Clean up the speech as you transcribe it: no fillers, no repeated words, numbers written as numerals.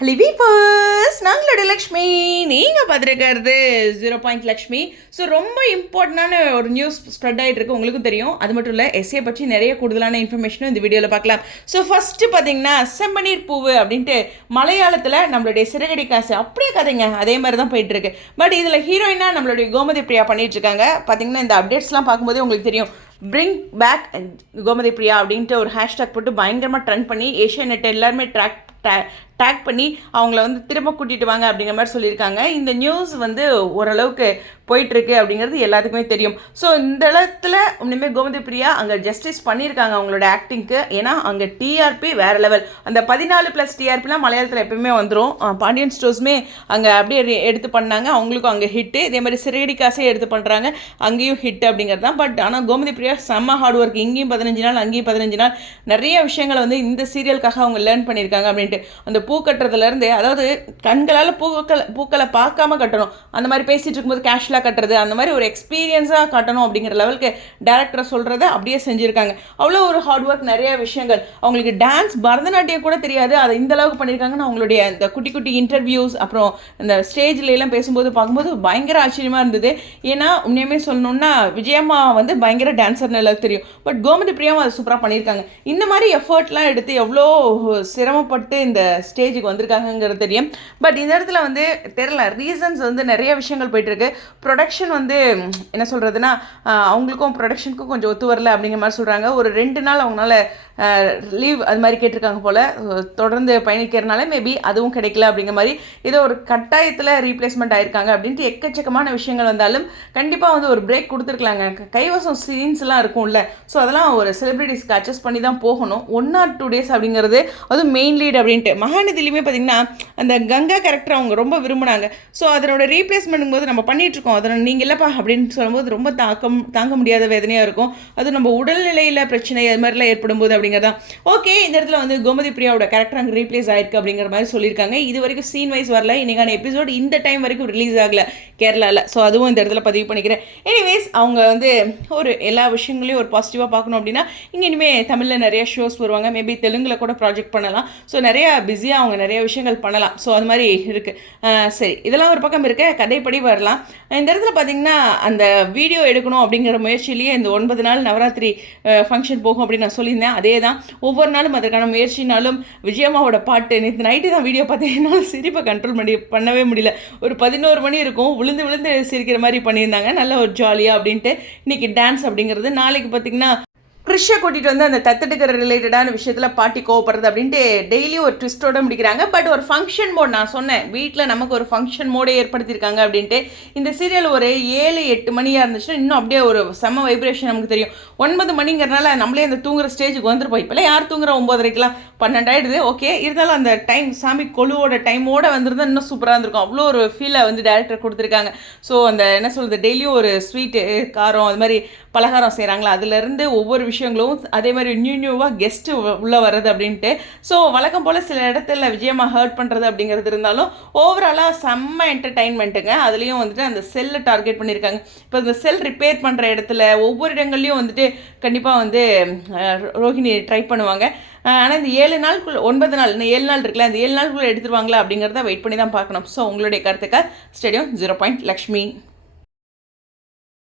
ஹலிவீபர்ஸ் நாங்களோட லக்ஷ்மி நீங்கள் பார்த்துருக்கிறது 0 லக்ஷ்மி. ஸோ ரொம்ப இம்பார்ட்டண்டான ஒரு நியூஸ் ஸ்ப்ரெட் ஆகிட்டு இருக்கு, உங்களுக்கும் தெரியும். அது மட்டும் இல்லை, எஸ்ஏ பற்றி நிறைய கூடுதலான இன்ஃபர்மேஷனும் இந்த வீடியோவில் பார்க்கலாம். ஸோ ஃபஸ்ட்டு பார்த்தீங்கன்னா செம்பனீர் பூவு அப்படின்ட்டு மலையாளத்தில் நம்மளுடைய சிறகடி காசு அப்படியே கதைங்க அதே மாதிரி தான் போயிட்டுருக்கு. பட் இதில் ஹீரோயினாக நம்மளுடைய கோமதி பிரியா பண்ணிகிட்ருக்காங்க. பார்த்தீங்கன்னா இந்த அப்டேட்ஸ்லாம் பார்க்கும்போதே உங்களுக்கு தெரியும். பிரிங் பேக் கோமதி பிரியா அப்படின்ட்டு ஒரு ஹேஷ்டாக் போட்டு பயங்கரமாக ட்ரெண்ட் பண்ணி ஏஷியா எல்லாருமே டேக் பண்ணி அவங்கள வந்து திரும்ப கூட்டிகிட்டு வாங்க அப்படிங்கிற மாதிரி சொல்லியிருக்காங்க. இந்த நியூஸ் வந்து ஓரளவுக்கு போயிட்டுருக்கு அப்படிங்கிறது எல்லாத்துக்குமே தெரியும். ஸோ இந்த இடத்துல இனிமேல் கோமதி பிரியா அங்கே ஜஸ்டிஸ் பண்ணியிருக்காங்க அவங்களோட ஆக்டிங்க்கு. ஏன்னா அங்கே டிஆர்பி வேறு லெவல். அந்த 14+ டிஆர்பிலாம் மலையாளத்தில் எப்பவுமே வந்துடும். பாண்டியன் ஸ்டோர்ஸுமே அங்கே அப்படியே எடுத்து பண்ணாங்க, அவங்களுக்கும் அங்கே ஹிட்டு. இதே மாதிரி சிறகடி காசே எடுத்து பண்ணுறாங்க, அங்கேயும் ஹிட் அப்படிங்கிறது தான். பட் ஆனால் கோமதி பிரியா செம்ம ஹார்ட் ஒர்க். இங்கேயும் 15 நாள் அங்கேயும் 15 நாள் நிறைய விஷயங்களை வந்து இந்த சீரியலுக்காக அவங்க லேர்ன் பண்ணியிருக்காங்க அப்படின்ட்டு. அந்த பூ கட்டுறதுலேருந்து, அதாவது கண்களால் பூக்களை பார்க்காம கட்டணும், அந்த மாதிரி பேசிகிட்டு இருக்கும்போது கேஷுவலாக கட்டுறது, அந்த மாதிரி ஒரு எக்ஸ்பீரியன்ஸாக காட்டணும் அப்படிங்கிற லெவலுக்கு டேரக்டரை சொல்கிறத அப்படியே செஞ்சுருக்காங்க. அவ்வளோ ஒரு ஹார்ட் ஒர்க், நிறைய விஷயங்கள். அவங்களுக்கு டான்ஸ் பரதநாட்டியம் கூட தெரியாது, அதை இந்த அளவுக்கு பண்ணியிருக்காங்கன்னு அவங்களுடைய இந்த குட்டி குட்டி இன்டர்வியூஸ் அப்புறம் இந்த ஸ்டேஜ்லாம் பேசும்போது பார்க்கும்போது பயங்கர ஆச்சரியமாக இருந்தது. ஏன்னா உண்மையுமே சொல்லணுன்னா விஜயம்மா வந்து பயங்கர டான்ஸர்னு எல்லாருக்கும் தெரியும். பட் கோமதி பிரியாவும் அதை சூப்பராக பண்ணியிருக்காங்க. இந்த மாதிரி எஃபர்ட்லாம் எடுத்து எவ்வளோ சிரமப்பட்டு இந்த ஸ்டேஜுக்கு வந்திருக்காங்கிறது தெரியும். பட் இந்த இடத்துல வந்து தெரியல, ரீசன்ஸ் வந்து நிறைய விஷயங்கள் போயிட்டுருக்கு. ப்ரொடக்ஷன் வந்து என்ன சொல்கிறதுனா, அவங்களுக்கும் ப்ரொடக்ஷனுக்கும் கொஞ்சம் ஒத்து வரல அப்படிங்கிற மாதிரி சொல்கிறாங்க. ஒரு 2 நாள் அவங்களால லீவ் அது மாதிரி கேட்டிருக்காங்க போல், தொடர்ந்து பயணிக்கிறதுனால மேபி அதுவும் கிடைக்கல அப்படிங்கிற மாதிரி. ஏதோ ஒரு கட்டாயத்தில் ரீப்ளேஸ்மெண்ட் ஆயிருக்காங்க அப்படின்ட்டு எக்கச்சக்கமான விஷயங்கள் வந்தாலும் கண்டிப்பாக வந்து ஒரு பிரேக் கொடுத்துருக்கலாங்க. கைவசம் சீன்ஸ்லாம் இருக்கும்ல, ஸோ அதெல்லாம் ஒரு செலிப்ரிட்டிஸ்க்கு அட்ஜஸ்ட் பண்ணி தான் போகணும். 1 or 2 days அப்படிங்கிறது அதுவும் மெயின் லீட் அப்படின்ட்டு. மகாநதிலையுமே பார்த்திங்கன்னா அந்த கங்கா கேரக்டர் அவங்க ரொம்ப விரும்பினாங்க. ஸோ அதனோட ரீப்ளேஸ்மெண்ட்டும் போது நம்ம பண்ணிகிட்ருக்கோம், அதை நீங்கள் இல்லைப்பா அப்படின்னு சொல்லும்போது ரொம்ப தாங்க முடியாத வேதனையாக இருக்கும். அது நம்ம உடல்நிலையில் பிரச்சனை அது மாதிரிலாம் ஏற்படும் போது அப்படிங்கிறதான். ஓகே, இந்த இடத்துல வந்து கோமதி பிரியாவோட கேரக்டர் அங்கே ரீப்ளேஸ் ஆயிருக்கு அப்படிங்கிற மாதிரி சொல்லியிருக்காங்க. இது வரைக்கும் சீன் வைஸ் வரல, இன்னைக்கான எபிசோட் இந்த டைம் வரைக்கும் ரிலீஸ் ஆகலை கேரளாவில். ஸோ அதுவும் இந்த இடத்துல பதிவு பண்ணிக்கிறேன். எனிவேஸ், அவங்க வந்து ஒரு எல்லா விஷயங்களையும் ஒரு பாசிட்டிவாக பார்க்கணும் அப்படின்னா இங்கே இனிமேல் தமிழில் நிறைய ஷோஸ் வருவாங்க, மேபி தெலுங்கில் கூட ப்ராஜெக்ட் பண்ணலாம். ஸோ நிறைய பிஸியாக அவங்க நிறைய விஷயங்கள் பண்ணலாம். ஸோ அது மாதிரி இருக்குது. சரி, இதெல்லாம் ஒரு பக்கம் இருக்க, கதைப்படி வரலாம். இந்த இடத்துல பார்த்திங்கன்னா அந்த வீடியோ எடுக்கணும் அப்படிங்கிற முயற்சியிலேயே இந்த 9 நாள் நவராத்திரி ஃபங்க்ஷன் போகும் அப்படின்னு நான் சொல்லியிருந்தேன். அதே தான், ஒவ்வொரு நாளும் அதற்கான முயற்சினாலும் விஜயம்மாவோட பாட்டு நேற்று நைட்டு தான் வீடியோ பார்த்தீங்கன்னா சிரிப்பை கண்ட்ரோல் பண்ணவே முடியல. ஒரு 11 மணி இருக்கும், விழுந்து விழுந்து சிரிக்கிற மாதிரி பண்ணியிருந்தாங்க. நல்ல ஒரு ஜாலியாக அப்படின்ட்டு. இன்றைக்கி டான்ஸ் அப்படிங்கிறது, நாளைக்கு பார்த்திங்கன்னா கிறிஷை கூட்டிகிட்டு வந்து அந்த தத்தெடுக்கிற ரிலேட்டடான விஷயத்தில் பாட்டி கோவப்படுறது அப்படின்ட்டு டெய்லியும் ஒரு ட்விஸ்ட்டோட முடிக்கிறாங்க. பட் ஒரு ஃபங்க்ஷன் மோட், நான் சொன்னேன் வீட்டில் நமக்கு ஒரு ஃபங்க்ஷன் மோடே ஏற்படுத்தியிருக்காங்க அப்படின்ட்டு. இந்த சீரியல் ஒரு 7-8 மணியாக இருந்துச்சுன்னா இன்னும் அப்படியே ஒரு செம்ம வைப்ரேஷன் நமக்கு தெரியும். 9 மணிங்கிறனால நம்மளே அந்த தூங்குற ஸ்டேஜுக்கு வந்துருப்போம். இப்போலாம் யார் தூங்குற 9:30க்கெலாம் 12 ஆகிடுது. ஓகே, இருந்தாலும் அந்த டைம் சாமி கொலுவோட டைமோடு வந்திருந்தா இன்னும் சூப்பராக இருந்திருக்கும். அவ்வளோ ஒரு ஃபீலை வந்து டேரக்டர் கொடுத்துருக்காங்க. ஸோ அந்த என்ன சொல்கிறது, டெய்லியும் ஒரு ஸ்வீட்டு காரம் அது மாதிரி பலகாரம் செய்கிறாங்களா, அதுலேருந்து ஒவ்வொரு விஷயங்களும் அதே மாதிரி நியூவாக கெஸ்ட்டு உள்ளே வர்றது அப்படின்ட்டு. ஸோ வழக்கம் போல் சில இடத்துல விஜயம்மா ஹர்ட் பண்ணுறது அப்படிங்கிறது இருந்தாலும் ஓவராலாக செம்ம என்டர்டைன்மெண்ட்டுங்க. அதுலேயும் வந்துட்டு அந்த செல்லை டார்கெட் பண்ணியிருக்காங்க. இப்போ இந்த செல் ரிப்பேர் பண்ணுற இடத்துல ஒவ்வொரு இடங்கள்லையும் வந்துட்டு கண்டிப்பாக வந்து ரோஹிணி ட்ரை பண்ணுவாங்க. ஆனால் இந்த 7 நாளுக்குள்ள 9 நாள், இந்த 7 நாள் இருக்குல்ல, அந்த 7 நாளுக்குள்ளே எடுத்துருவாங்களா அப்படிங்கிறத வெயிட் பண்ணி தான் பார்க்கணும். ஸோ உங்களுடைய கருத்துக்கள் ஸ்டேடியம் 0 லக்ஷ்மி.